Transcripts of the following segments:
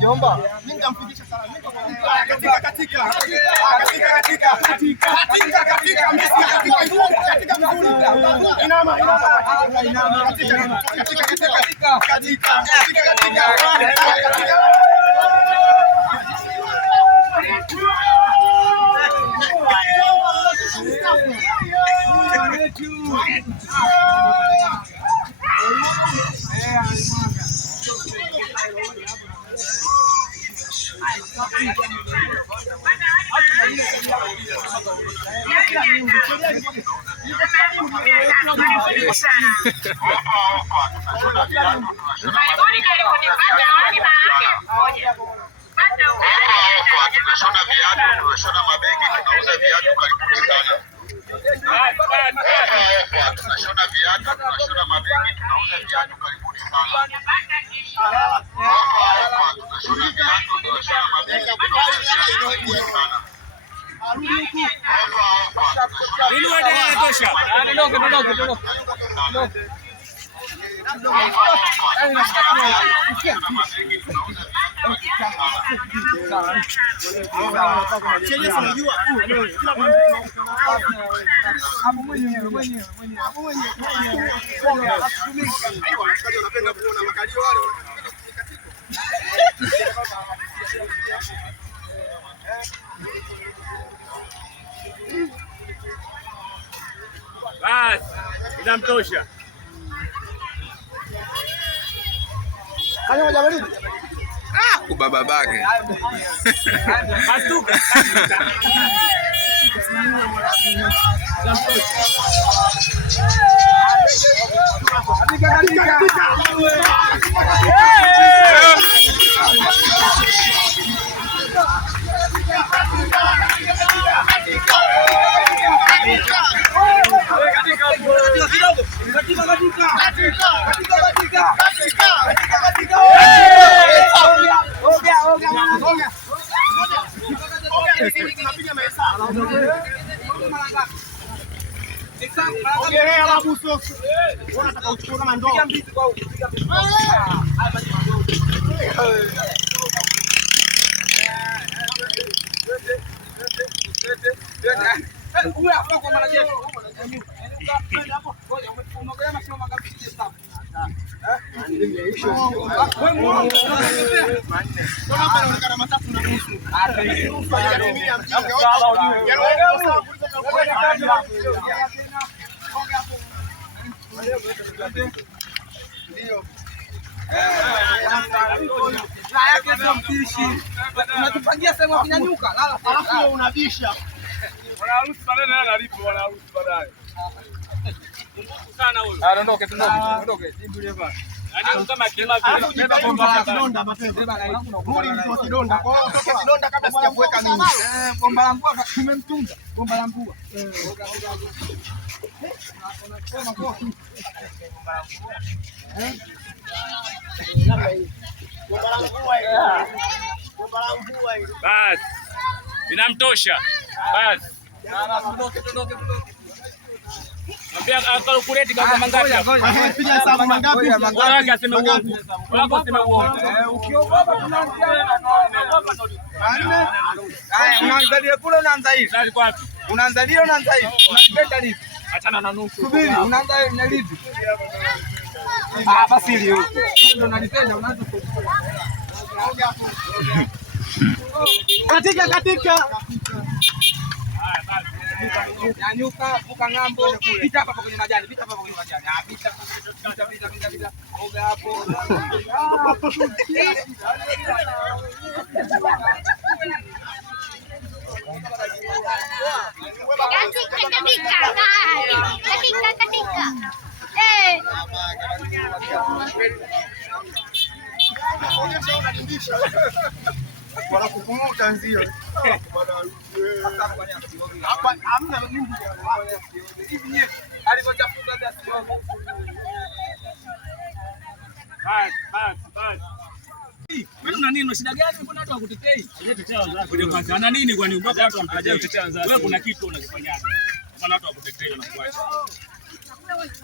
Jomba, mimi nitamfikisha salama. Katika tunashona viatu, tunashona mabegi, tunauza viatu, karibuni sana. Tunashona viatu, tunashona mabegi, tunauza viatu, karibuni sana. Tunashona viatu, tunashona mabegi, tunauza viatu, karibuni sana. Bas, inamtosha. Kubaba bage. Astuka. Unatupangia sehemu ya kunyanyuka, alafu unabisha. Wanaharusi baadaye na analipo wanaharusi baadaye. Sana huyo. Ondoke. Jibu ile bana. Yaani kama kima vile. Beba bomba kidonda mapema. Rudi mtoa kidonda. Kwa hiyo utoke kidonda kabla sijakuweka mimi. Bomba la mvua tumemtunza. Bomba la mvua. Bas. Inamtosha. Bas. Tuondoke. Ambia kalkuleti kama mangapi hapo? Piga hesabu mangapi? Bora yake aseme uongo. Wako aseme uongo. Ukiogopa tunaanzia. Haya, unaangalia kule unaanza hivi. Sasa kwa wapi? Unaanza leo unaanza hivi. Unapenda lipi? Achana na nusu. Subiri, unaanza na lipi? Basi ile huko. Ndio nalipenda unaanza katika. Nyanyuka, vuka ng'ambo, pita hapa kwenye majani, pita. Pita. Oga hapo. Katika. Wanakupumua utaanzia. Hapa hamna mimi. Hivi nyewe alivyotafuta basi wangu. Basi. Wewe una nini? Shida gani? Mbona watu hawakutetei? Ana nini kwani mpaka watu hawakutetei? Wewe kuna kitu unakifanyaje? Mbona watu hawakutetei na kuacha?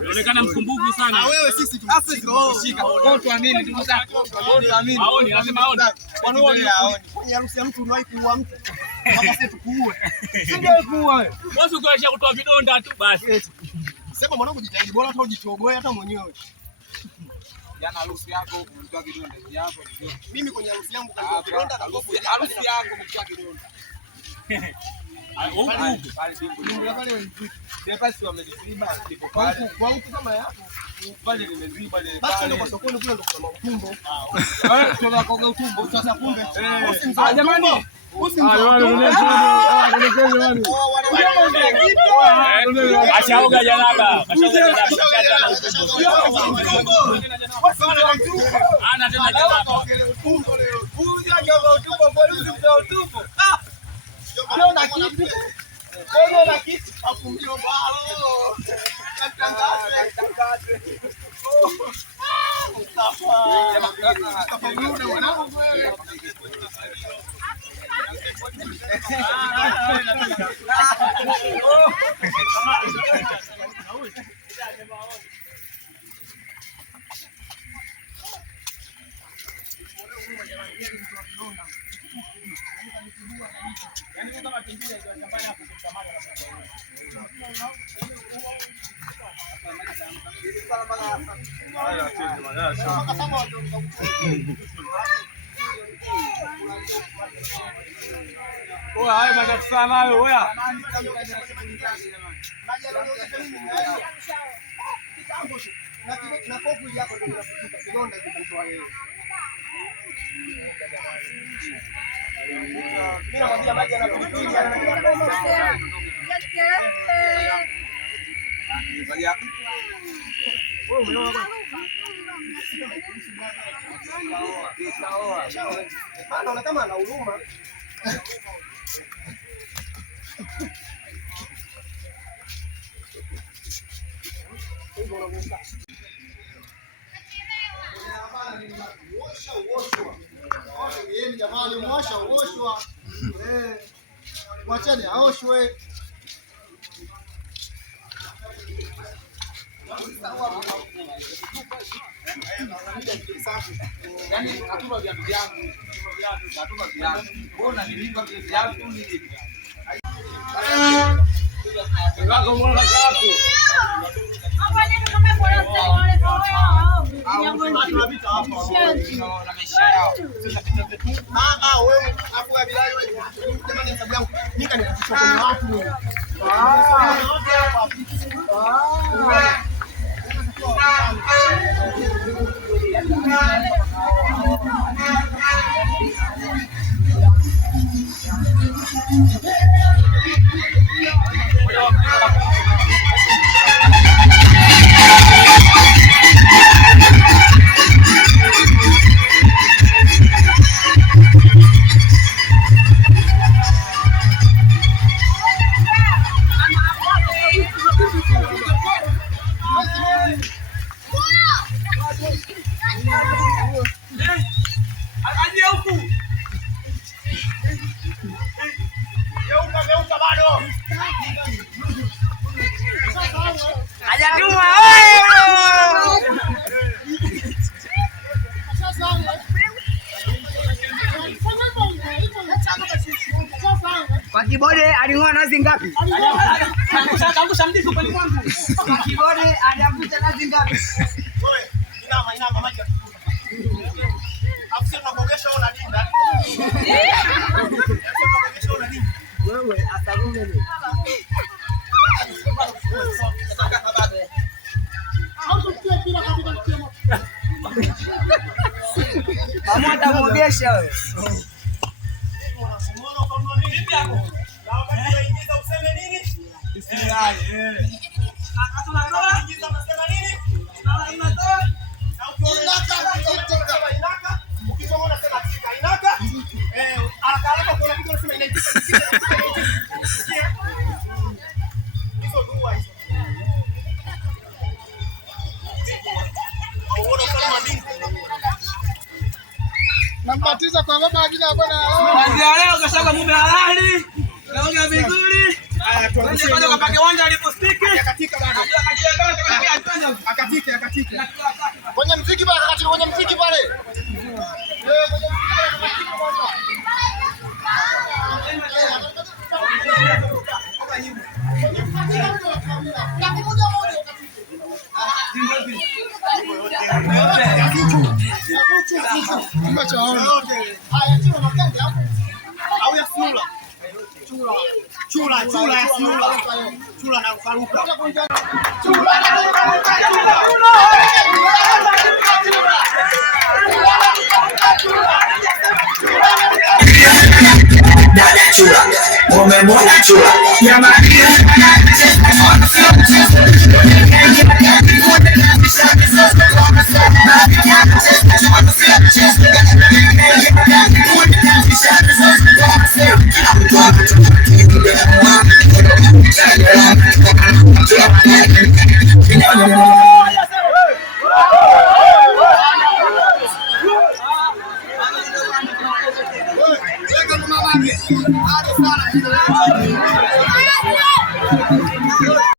Unaonekana msumbufu sana. Wewe sisi tunashika. Wewe tuamini ndugu zako. Wewe tuamini. Aoni, lazima aoni. Wanaoni aoni. Kwenye harusi ya mtu unawahi kuua mtu. Hapa sisi tukuue. Singewahi kuua wewe. Wewe ukiacha kutoa vidonda tu basi. Sema mwanangu jitahidi bora hata ujitoboe hata mwenyewe. Jana harusi yako umetoa vidonda yako ndio. Mimi kwenye harusi yangu katoa vidonda na ngofu. Harusi yako umetoa vidonda. Pale basi wameliziba ndipo pale. Kwa huku kama yako pale limeziba ile pale. Basi ndio kwa sokoni kule ndio kuna utumbo. Tuna kwa utumbo sasa kumbe. Jamani. Ashaoga janaba. Ana tena janaba. Na kitu afungiwa bao. Tangaze. Haya matatu sana hayo wewe. Na kofu yako ndio inafutika kidonda kilichotoa yeye. Mimi nakwambia maji yanapitia. Wewe umeona maana kama ana huruma. Jamani, oshwa. Wacheni aoshwe. Yaani hatuna viatu vyangu. Mbona nilipa viatu nilipa. Wako mbona kapo? Wewe hapo ya bila wewe. Jamani sababu yangu nika nikutisha kwa watu. Kwa kibode aling'oa nazi ngapi? ngapi? Angusha mdifu kweli kwangu. Kibode aliangusha nazi ngapi? Wewe, inama maji. Afisa tunakuogesha una dinda. Wewe atarume ni. Mama atamuogesha wewe. Nambatiza kwa baba jina la Bwana. Kuanzia leo kashaga mume halali. Naoga vizuri. Tuanze kwanza kapake wanja alipostiki. Akatike. Kwenye mziki pale, kwenye mziki pale. Chula na kufaruka. Chula, umemwona chula jamani,